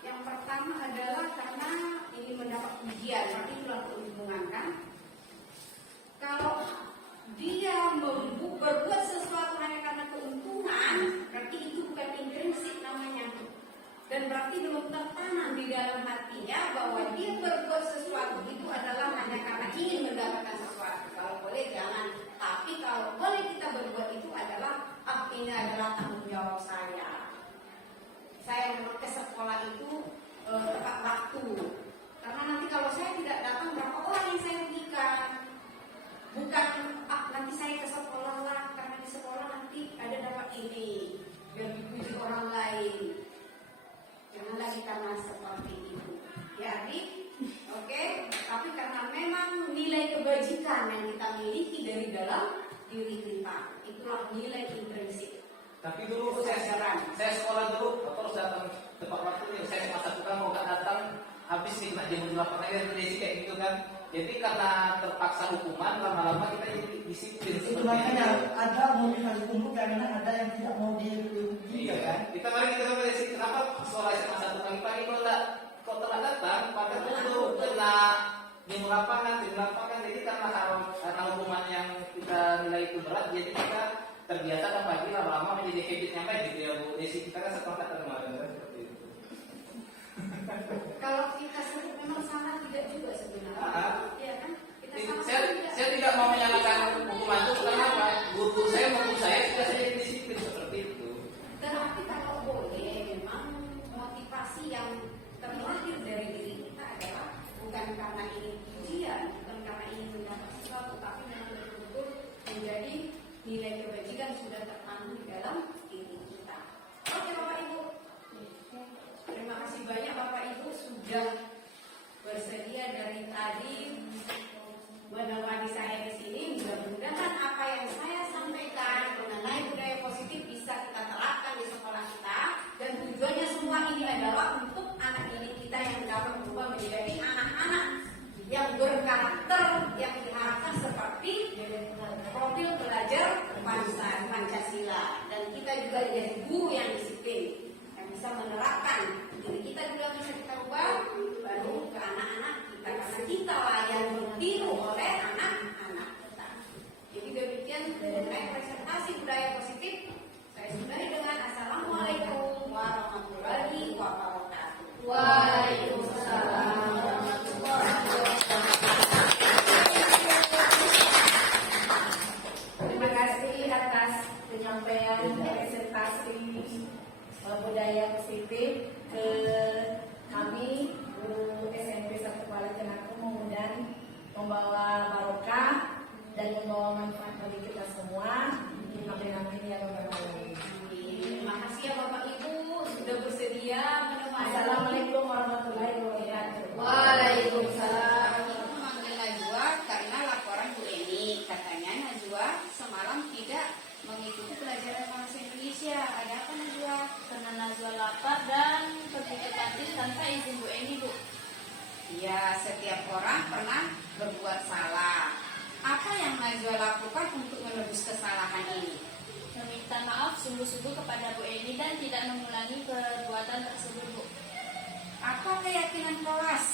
Yang pertama adalah karena ingin mendapat pujian, berarti itulah keuntungan kan. Kalau dia berbuat sesuatu hanya karena keuntungan, berarti itu bukan intrinsik namanya. Dan berarti belum tertanam di dalam hatinya bahwa dia berbuat sesuatu itu adalah hanya karena ingin mendapatkan sesuatu. Kalau boleh jangan. Tapi kalau boleh kita berbuat itu adalah ini adalah tanggung jawab saya. Saya memang ke sekolah itu tepat waktu. Karena nanti kalau saya tidak datang berapa orang yang saya rugikan. Bukan nanti saya ke sekolah lah karena di sekolah nanti ada dapat ini biar dipuji orang lain. Jangan lagi karena seperti itu. Ya, oke. Tapi karena memang nilai kebajikan yang kita miliki dari dalam diri kita, itulah nilai intrinsik. Tapi dulu saya sekolah dulu terus datang tepat waktunya. Saya cuma satu kan mau gak datang habis nih nak jam 8 aja kayak gitu kan. Jadi karena terpaksa hukuman lama-lama kita jadi disiplin. Itu makanya ada motivasi tumbuh karena ada yang tidak mau dirugikan kan. Kita mari kita kembali sini. Kenapa sekolah SMA 1 pagi-pagi kok telah datang? Padahal itu kena di lapangan. Jadi karena hukuman yang kita nilai itu berat, jadi kita terbiasa kan pagi lama-lama menjadi habitnya baik gitu ya Bu Desi. Kita kan sepakat kemarin kan seperti itu. Kalau kita sebut memang salah tidak juga sebenarnya. Iya kan? Kita sama Saya tidak mau menyalahkan hukuman itu karena apa? Guru saya maupun saya sudah saya disiplin seperti itu. Tetapi kalau boleh memang motivasi yang terlahir dari diri kita adalah bukan karena ingin pujian, bukan karena ingin mendapat sesuatu, tapi memang betul-betul menjadi nilai kebajikan sudah tertanam di dalam diri kita. Oke Bapak Ibu, terima kasih banyak Bapak Ibu sudah bersedia dari tadi menemani saya di sini. Mudah-mudahan apa yang saya sampaikan mengenai budaya positif bisa kita terapkan di sekolah kita, dan tujuannya semua ini adalah untuk anak didik kita yang dapat berubah menjadi anak-anak yang berkarakter yang diharapkan seperti profil pelajar Pancasila, dan kita juga jadi guru yang disiplin yang bisa menerapkan diri kita juga bisa kita ubah baru ke anak-anak kita, karena kita lah yang ditiru oleh anak-anak kita. Jadi demikian mengenai presentasi budaya positif. Saya sudahi dengan assalamualaikum warahmatullahi wabarakatuh. Waalaikumsalam warahmatullahi wabarakatuh. Terima kasih atas penyampaian presentasi budaya positif ke kami guru SMP 1 Kuala Cenakung, dan membawa barokah dan membawa manfaat bagi kita semua. Amin ya rabbal alamin. Terima kasih ya Bapak Ibu sudah bersedia menemani. Assalamualaikum warahmatullahi wabarakatuh. Waalaikumsalam. Memanggil Najwa karena laporan Bu Eni katanya Najwa semalam tidak mengikuti pelajaran bahasa Indonesia. Ada apa Najwa? Karena Najwa lapar dan pergi ke kantin tanpa izin Bu Eni, Bu. Ya, setiap orang pernah berbuat salah. Apa yang Najwa lakukan untuk menebus kesalahan ini? Meminta maaf sungguh-sungguh kepada Bu Eni dan tidak mengulangi perbuatan tersebut, Bu. Apa keyakinan kelas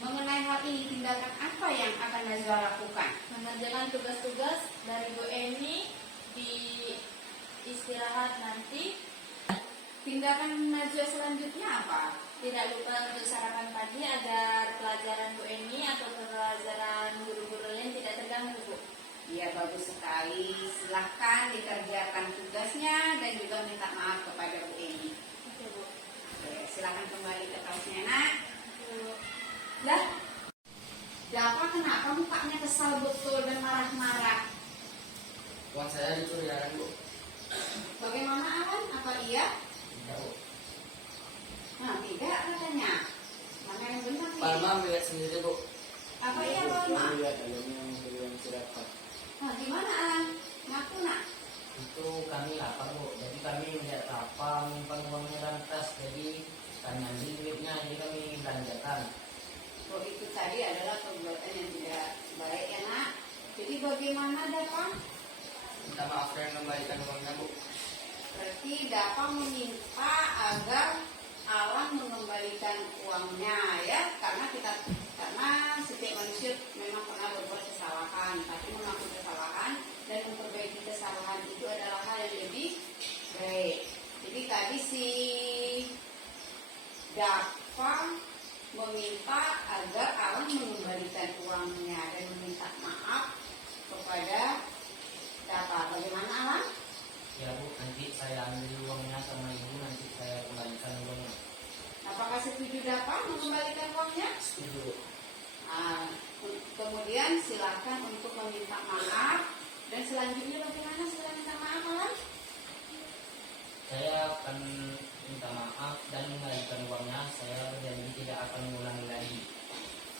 mengenai hal ini? Tindakan apa yang akan Najwa lakukan? Mengerjakan tugas-tugas dari Bu Eni di istirahat nanti. tindakan Najwa selanjutnya apa? Tidak lupa untuk sarapan pagi agar pelajaran Bu Eni atau pelajaran guru-guru lain tidak terganggu, Bu. Iya, bagus sekali. Silahkan dikerjakan tugasnya dan juga minta maaf kepada Bu Eni. Oke, Bu. Oke, silahkan kembali ke kelasnya, Nak. Bu. Lah, Dafa kenapa mukanya kesal betul dan marah-marah? Uang saya dicuri ya kan, Bu? Bagaimana Alan? Apa iya? Tidak, Bu. Nah, tidak katanya. Mana yang benar nih? Palma melihat sendiri, Bu. Apa iya, Palma? Lihat ayamnya yang silakan. Nah, gimana Alan? Ngaku, Nak? Itu kami lapar, Bu, jadi kami tidak apa menyimpan uangnya dalam tas, jadi kami ambil duitnya, jadi kami belanjakan. Oh, itu tadi adalah perbuatan yang tidak baik ya, Nak. Jadi bagaimana Dafa? Minta maaf dan kembalikan uangnya, Bu. Berarti Dafa meminta agar Alan mengembalikan uangnya ya, karena setiap manusia memang pernah berbuat kesalahan, tapi mengaku kesalahan dan memperbaiki kesalahan itu adalah hal yang lebih baik. Jadi tadi si Dafa meminta agar Alan mengembalikan uangnya dan meminta maaf kepada Dafa. Bagaimana Alan? Ya, Bu, nanti saya ambil uangnya sama ibu, nanti saya kembalikan uangnya. Apakah setuju Dafa mengembalikan uangnya? Setuju. Nah, kemudian silakan untuk meminta maaf. Dan selanjutnya bagaimana setelah minta maaf, Alan? Saya akan minta maaf dan mengembalikan uangnya, saya berjanji tidak akan mengulangi lagi.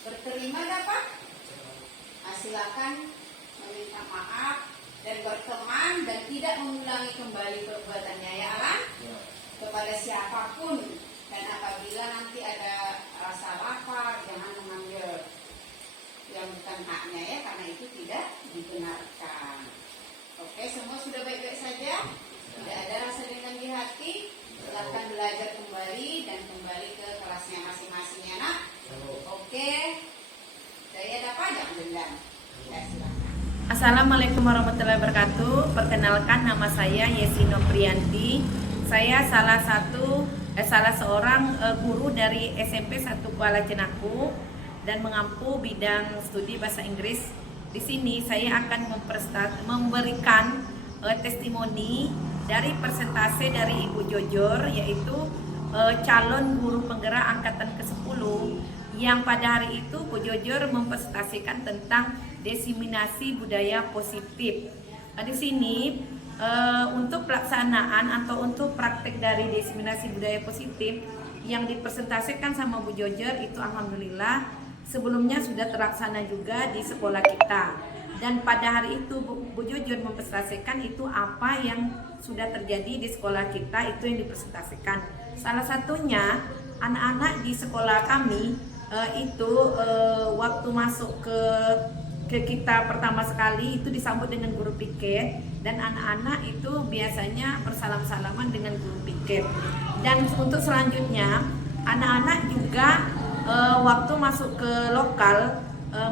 Berterima Dafa? Nah, silakan meminta maaf dan berteman dan tidak mengulangi kembali perbuatannya ya Alan, Ya. kepada siapapun. Dan apabila nanti ada rasa lapar, jangan mengambil yang bukan haknya ya, karena itu tidak dibenarkan. Oke, semua sudah baik-baik saja? Tidak ada rasa dendam di hati? Silakan belajar kembali dan kembali ke kelasnya masing-masing ya nak. Ya, Bu. Oke, saya dapat jangan dendam. Ya, silakan. Assalamualaikum warahmatullahi wabarakatuh. Perkenalkan, nama saya Yesino Priyanti. Saya salah seorang guru dari SMP 1 Kuala Cenaku dan mengampu bidang studi bahasa Inggris. Di sini saya akan memberikan testimoni dari persentase dari Ibu Jojor, yaitu calon guru penggerak angkatan ke-10 yang pada hari itu Bu Jojor mempresentasikan tentang diseminasi budaya positif. Di sini untuk pelaksanaan atau untuk praktek dari diseminasi budaya positif yang dipresentasikan sama Bu Jojor itu alhamdulillah sebelumnya sudah terlaksana juga di sekolah kita. Dan pada hari itu Bu Jojor mempresentasikan itu apa yang sudah terjadi di sekolah kita, itu yang dipresentasikan. Salah satunya anak-anak di sekolah kami itu waktu masuk ke kita pertama sekali itu disambut dengan guru piket, dan anak-anak itu biasanya bersalam-salaman dengan guru piket. Dan untuk selanjutnya anak-anak juga waktu masuk ke lokal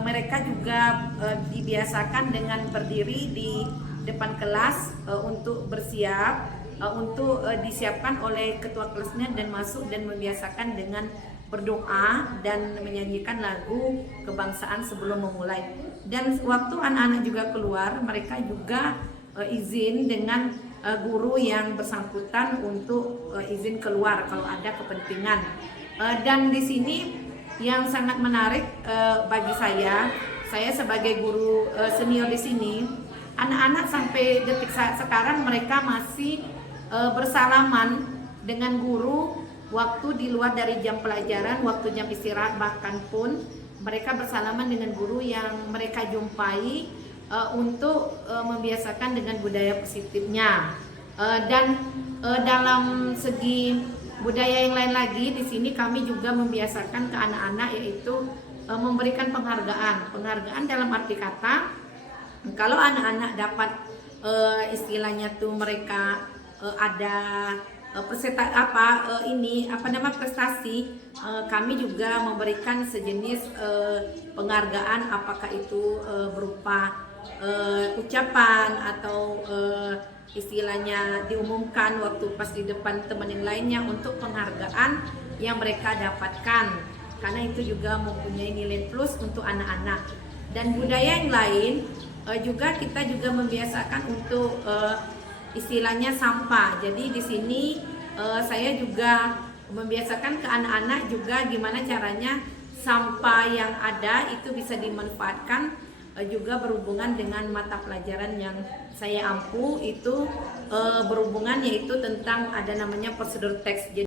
mereka juga dibiasakan dengan berdiri di depan kelas untuk bersiap untuk disiapkan oleh ketua kelasnya dan masuk dan membiasakan dengan berdoa dan menyanyikan lagu kebangsaan sebelum memulai. Dan waktu anak-anak juga keluar, mereka juga izin dengan guru yang bersangkutan untuk izin keluar kalau ada kepentingan. Dan di sini yang sangat menarik bagi saya sebagai guru senior di sini, anak-anak sampai detik sekarang mereka masih bersalaman dengan guru waktu di luar dari jam pelajaran, waktu jam istirahat, bahkan pun mereka bersalaman dengan guru yang mereka jumpai untuk membiasakan dengan budaya positifnya. Dan dalam segi budaya yang lain lagi, di sini kami juga membiasakan ke anak-anak yaitu memberikan penghargaan dalam arti kata kalau anak-anak dapat istilahnya tuh mereka ada prestasi, kami juga memberikan sejenis penghargaan, apakah itu berupa ucapan atau istilahnya diumumkan waktu pas di depan teman yang lainnya untuk penghargaan yang mereka dapatkan, karena itu juga mempunyai nilai plus untuk anak-anak. Dan budaya yang lain juga kita juga membiasakan untuk istilahnya sampah. Jadi di sini saya juga membiasakan ke anak-anak juga gimana caranya sampah yang ada itu bisa dimanfaatkan, juga berhubungan dengan mata pelajaran yang saya ampu itu berhubungan yaitu tentang ada namanya prosedur teks.